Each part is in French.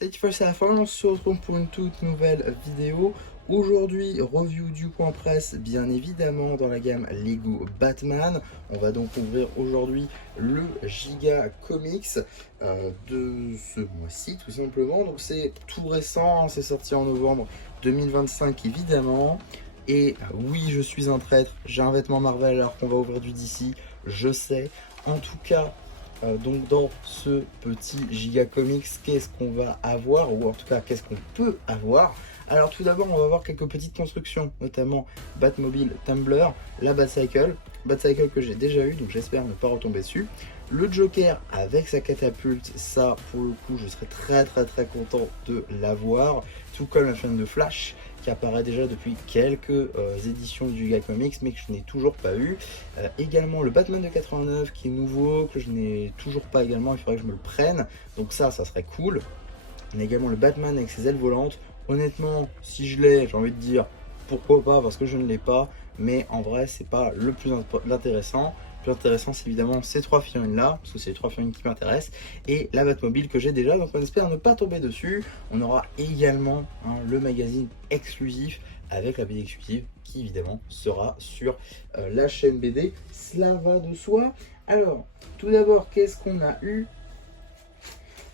Cette fois c'est la fin, on se retrouve pour une toute nouvelle vidéo. Aujourd'hui, review du coin presse, bien évidemment dans la gamme Lego Batman. On va donc ouvrir aujourd'hui le Giga Comics de ce mois-ci tout simplement. Donc c'est tout récent, hein, c'est sorti en novembre 2025 évidemment. Et oui, je suis un traître, j'ai un vêtement Marvel alors qu'on va ouvrir du DC, je sais. En tout cas, donc dans ce petit Giga Comics, qu'est-ce qu'on va avoir, ou en tout cas qu'est-ce qu'on peut avoir? Alors tout d'abord, on va voir quelques petites constructions, notamment Batmobile Tumbler, la Batcycle que j'ai déjà eu, donc j'espère ne pas retomber dessus. Le Joker avec sa catapulte, ça pour le coup je serais très content de l'avoir, tout comme la chaîne de Flash qui apparaît déjà depuis quelques éditions du Giga Comics mais que je n'ai toujours pas eu. Également le Batman de 89 qui est nouveau, que je n'ai toujours pas également, il faudrait que je me le prenne, donc ça serait cool. On a également le Batman avec ses ailes volantes. Honnêtement, si je l'ai, j'ai envie de dire pourquoi pas, parce que je ne l'ai pas, mais en vrai c'est pas le plus intéressant. Le plus intéressant c'est évidemment ces trois figurines là, parce que c'est les trois figurines qui m'intéressent, et la Batmobile que j'ai déjà, donc on espère ne pas tomber dessus. On aura également le magazine exclusif avec la BD exclusive qui évidemment sera sur la chaîne BD, cela va de soi. Alors tout d'abord, qu'est-ce qu'on a eu?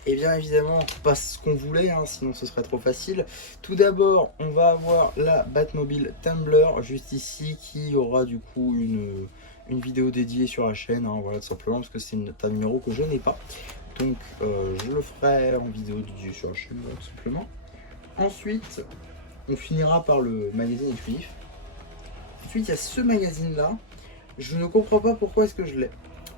Et bien évidemment, pas ce qu'on voulait, hein, sinon ce serait trop facile. Tout d'abord, on va avoir la Batmobile Tumbler, juste ici, qui aura du coup une vidéo dédiée sur la chaîne, hein, voilà, tout simplement, parce que c'est un numéro que je n'ai pas. Donc, je le ferai en vidéo dédiée sur la chaîne, voilà, tout simplement. Ensuite, on finira par le magazine exclusif. Ensuite, il y a ce magazine-là. Je ne comprends pas pourquoi est-ce que je l'ai.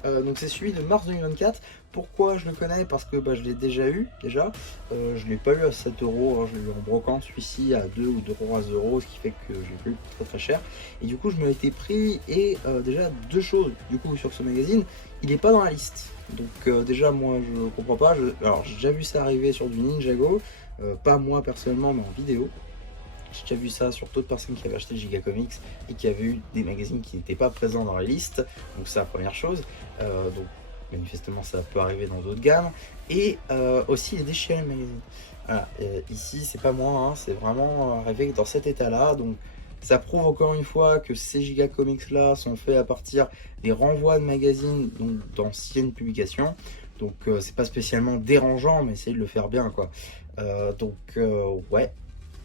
Donc c'est celui de mars 2024. Pourquoi je le connais? Parce que je l'ai déjà eu déjà. Je ne l'ai pas eu à 7 euros, hein, je l'ai eu en brocante, celui-ci à 2 ou 3 euros, ce qui fait que j'ai eu très cher. Et du coup je me l'étais pris, et déjà deux choses du coup sur ce magazine, il n'est pas dans la liste. Donc déjà moi je comprends pas. Alors j'ai déjà vu ça arriver sur du Ninjago, pas moi personnellement mais en vidéo. J'ai déjà vu ça sur d'autres personnes qui avaient acheté Giga Comics et qui avaient eu des magazines qui n'étaient pas présents dans la liste. Donc c'est la première chose. Donc manifestement ça peut arriver dans d'autres gammes. Et aussi il est déchiré le magazine. Voilà. Ici c'est pas moi, hein, c'est vraiment arrivé dans cet état là. Donc ça prouve encore une fois que ces Giga Comics là sont faits à partir des renvois de magazines, donc d'anciennes publications. Donc c'est pas spécialement dérangeant, mais essayez de le faire bien quoi. Ouais.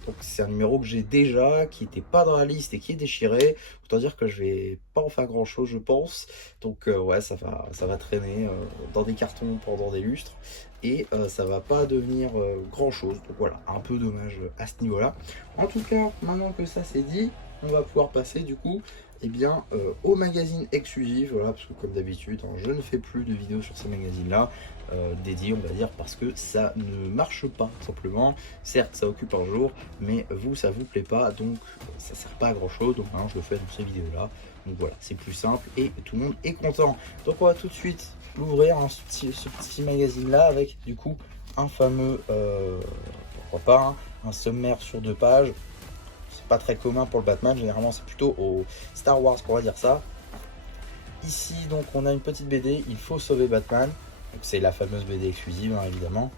Donc c'est un numéro que j'ai déjà, qui n'était pas dans la liste et qui est déchiré. Autant dire que je vais pas en faire grand chose je pense. Donc ouais, ça va traîner dans des cartons pendant des lustres. Et ça va pas devenir grand chose. Donc voilà, un peu dommage à ce niveau là. En tout cas, maintenant que ça c'est dit, on va pouvoir passer du coup au magazine exclusif. Voilà, parce que comme d'habitude, hein, je ne fais plus de vidéos sur ces magazines là. Dédié on va dire, parce que ça ne marche pas simplement. Certes ça occupe un jour, mais vous ça vous plaît pas, donc ça sert pas à grand chose. Donc maintenant je le fais dans ces vidéos là, donc voilà, c'est plus simple et tout le monde est content. Donc on va tout de suite l'ouvrir, hein, ce petit magazine là, avec du coup un fameux pourquoi pas, hein, un sommaire sur 2 pages. C'est pas très commun pour le Batman, généralement c'est plutôt au Star Wars qu'on va dire ça. Ici donc on a une petite BD, il faut sauver Batman. C'est la fameuse BD exclusive, hein, évidemment,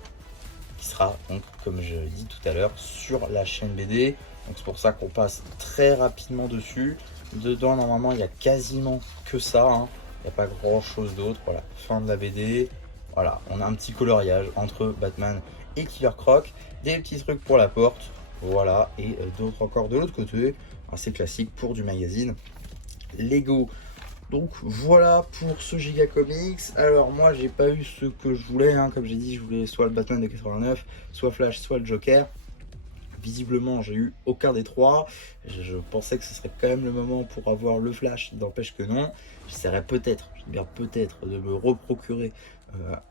qui sera donc, comme je l'ai dit tout à l'heure, sur la chaîne BD. Donc c'est pour ça qu'on passe très rapidement dessus. Dedans normalement il y a quasiment que ça, hein. Il n'y a pas grand chose d'autre. Voilà, fin de la BD. Voilà, on a un petit coloriage entre Batman et Killer Croc, des petits trucs pour la porte, voilà, et d'autres encore de l'autre côté. C'est classique pour du magazine Lego. Donc voilà pour ce Giga Comics. Alors moi j'ai pas eu ce que je voulais, hein. Comme j'ai dit, je voulais soit le Batman de 89, soit Flash, soit le Joker. Visiblement j'ai eu aucun des trois. Je pensais que ce serait quand même le moment pour avoir le Flash, il n'empêche que non. J'essaierai peut-être, de me reprocurer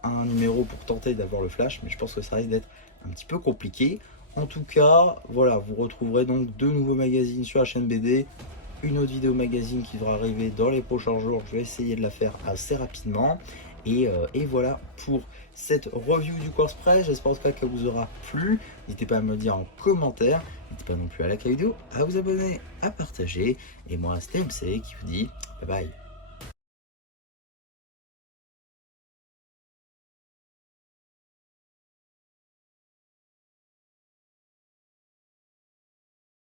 un numéro pour tenter d'avoir le Flash, mais je pense que ça risque d'être un petit peu compliqué. En tout cas, voilà, vous retrouverez donc 2 nouveaux magazines sur la chaîne BD. Une autre vidéo magazine qui devra arriver dans les prochains jours. Je vais essayer de la faire assez rapidement. Et voilà pour cette review du Course Press. J'espère en tout cas qu'elle vous aura plu. N'hésitez pas à me le dire en commentaire. N'hésitez pas non plus à liker la vidéo, à vous abonner, à partager. Et moi, c'était MC qui vous dit bye bye.